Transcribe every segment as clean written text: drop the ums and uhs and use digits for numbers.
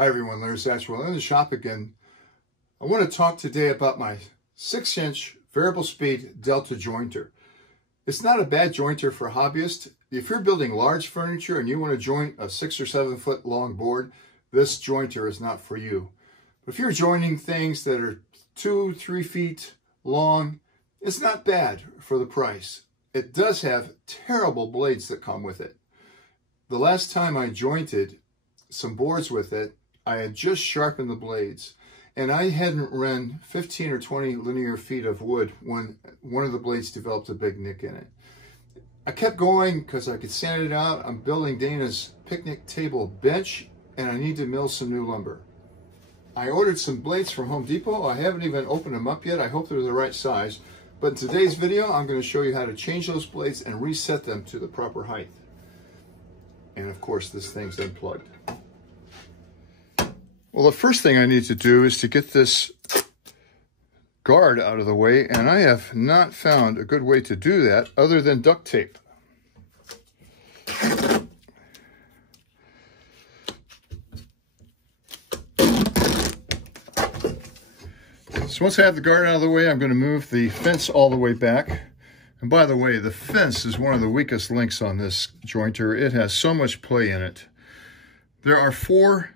Hi everyone, Larry Satchwell in the shop again. I want to talk today about my 6-inch variable speed Delta jointer. It's not a bad jointer for hobbyists. If you're building large furniture and you want to joint a 6 or 7 foot long board, this jointer is not for you. But if you're joining things that are 2-3 feet long, it's not bad for the price. It does have terrible blades that come with it. The last time I jointed some boards with it, I had just sharpened the blades, and I hadn't run 15 or 20 linear feet of wood when one of the blades developed a big nick in it. I kept going because I could sand it out. I'm building Dana's picnic table bench, and I need to mill some new lumber. I ordered some blades from Home Depot. I haven't even opened them up yet. I hope they're the right size. But in today's video, I'm going to show you how to change those blades and reset them to the proper height. And of course, this thing's unplugged. Well, the first thing I need to do is to get this guard out of the way, and I have not found a good way to do that other than duct tape. So once I have the guard out of the way, I'm going to move the fence all the way back. And by the way, the fence is one of the weakest links on this jointer. It has so much play in it. There are 4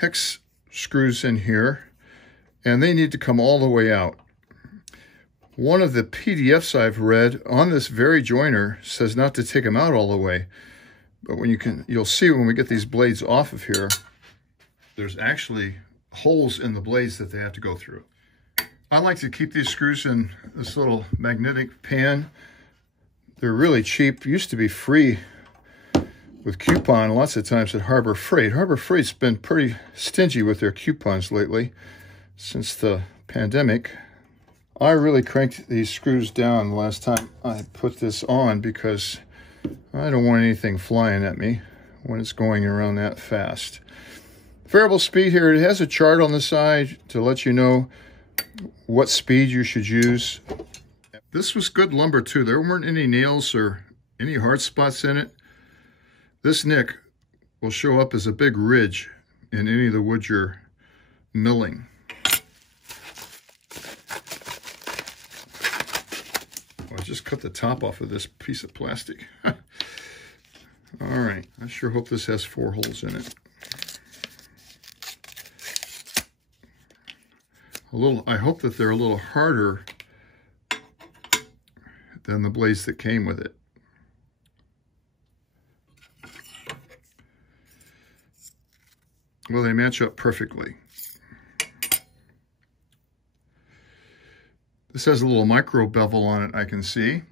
hex screws in here, and they need to come all the way out. One of the PDFs I've read on this very joiner says not to take them out all the way. But when you'll see when we get these blades off of here, there's actually holes in the blades that they have to go through. I like to keep these screws in this little magnetic pan. They're really cheap. Used to be free with coupon lots of times at Harbor Freight. Harbor Freight's been pretty stingy with their coupons lately since the pandemic. I really cranked these screws down the last time I put this on because I don't want anything flying at me when it's going around that fast. Variable speed here, it has a chart on the side to let you know what speed you should use. This was good lumber too. There weren't any nails or any hard spots in it. This nick will show up as a big ridge in any of the wood you're milling. I just cut the top off of this piece of plastic. All right, I sure hope this has 4 holes in it. I hope that they're a little harder than the blades that came with it. Well, they match up perfectly. This has a little micro bevel on it, I can see.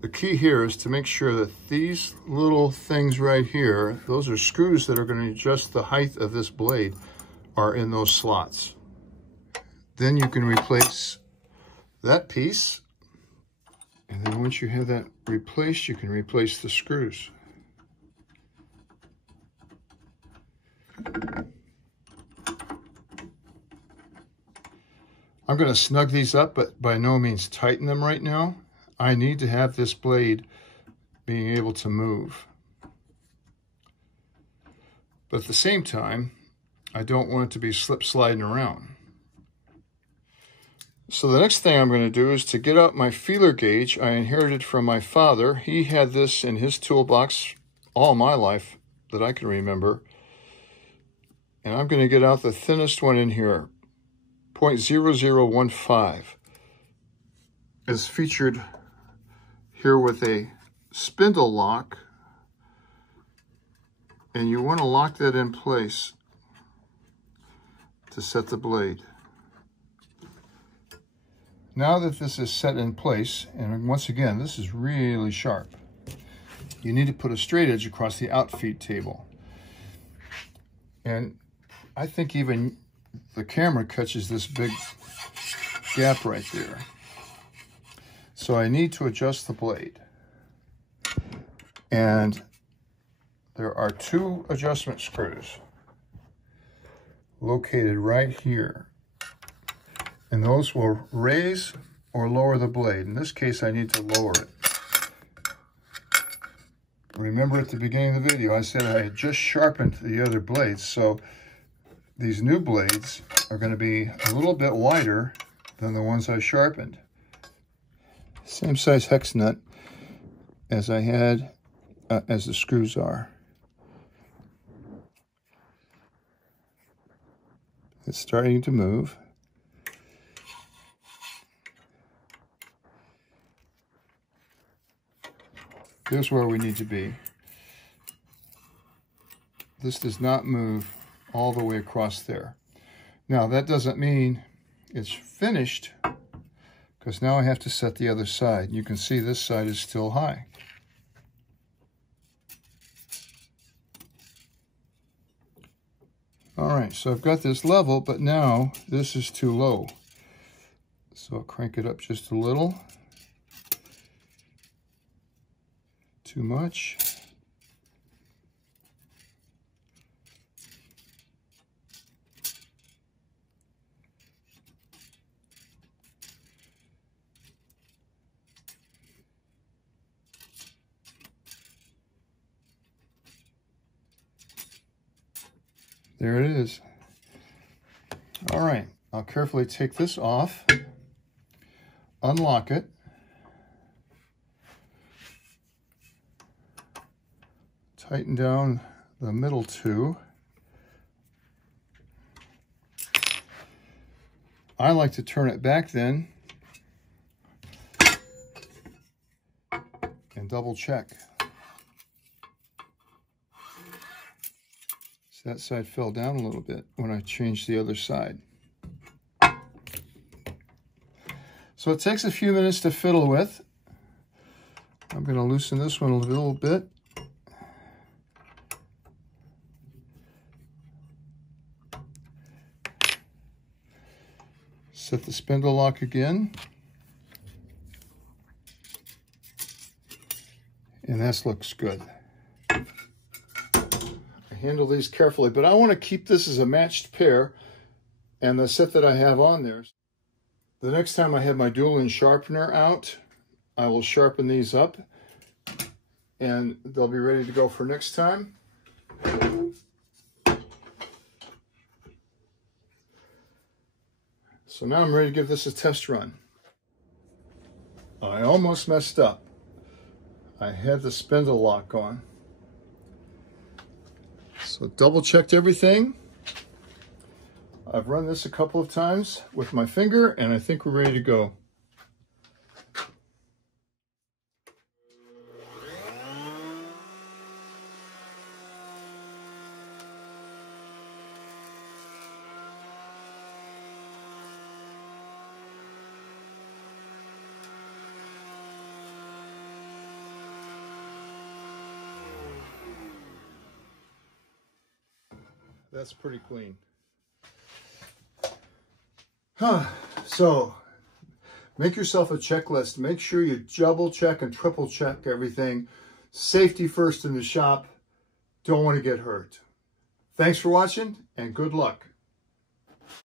The key here is to make sure that these little things right here, those are screws that are going to adjust the height of this blade, are in those slots. Then you can replace that piece. And then once you have that replaced, you can replace the screws. I'm going to snug these up, but by no means tighten them right now. I need to have this blade being able to move. But at the same time, I don't want it to be slip sliding around. So the next thing I'm going to do is to get out my feeler gauge I inherited from my father. He had this in his toolbox all my life that I can remember. And I'm going to get out the thinnest one in here, 0.0015. It's featured here with a spindle lock. And you want to lock that in place to set the blade. Now that this is set in place, and once again, this is really sharp, you need to put a straight edge across the outfeed table. And I think even the camera catches this big gap right there. So I need to adjust the blade. And there are 2 adjustment screws located right here. And those will raise or lower the blade. In this case, I need to lower it. Remember at the beginning of the video, I said I had just sharpened the other blades, so these new blades are going to be a little bit wider than the ones I sharpened. Same size hex nut as I had, as the screws are. It's starting to move. Here's where we need to be. This does not move all the way across there. Now, that doesn't mean it's finished, because now I have to set the other side. You can see this side is still high. All right, so I've got this level, but now this is too low. So I'll crank it up just a little. Too much. There it is. All right, I'll carefully take this off, unlock it, tighten down the middle two. I like to turn it back then and double check. So that side fell down a little bit when I changed the other side. So it takes a few minutes to fiddle with. I'm going to loosen this one a little bit. Set the spindle lock again. And this looks good. I handle these carefully, but I want to keep this as a matched pair and the set that I have on there. The next time I have my dual end sharpener out, I will sharpen these up and they'll be ready to go for next time. So now I'm ready to give this a test run. I almost messed up. I had the spindle lock on. So double checked everything. I've run this a couple of times with my finger and I think we're ready to go. That's pretty clean. So make yourself a checklist. Make sure you double check and triple check everything. Safety first in the shop. Don't want to get hurt. Thanks for watching and good luck.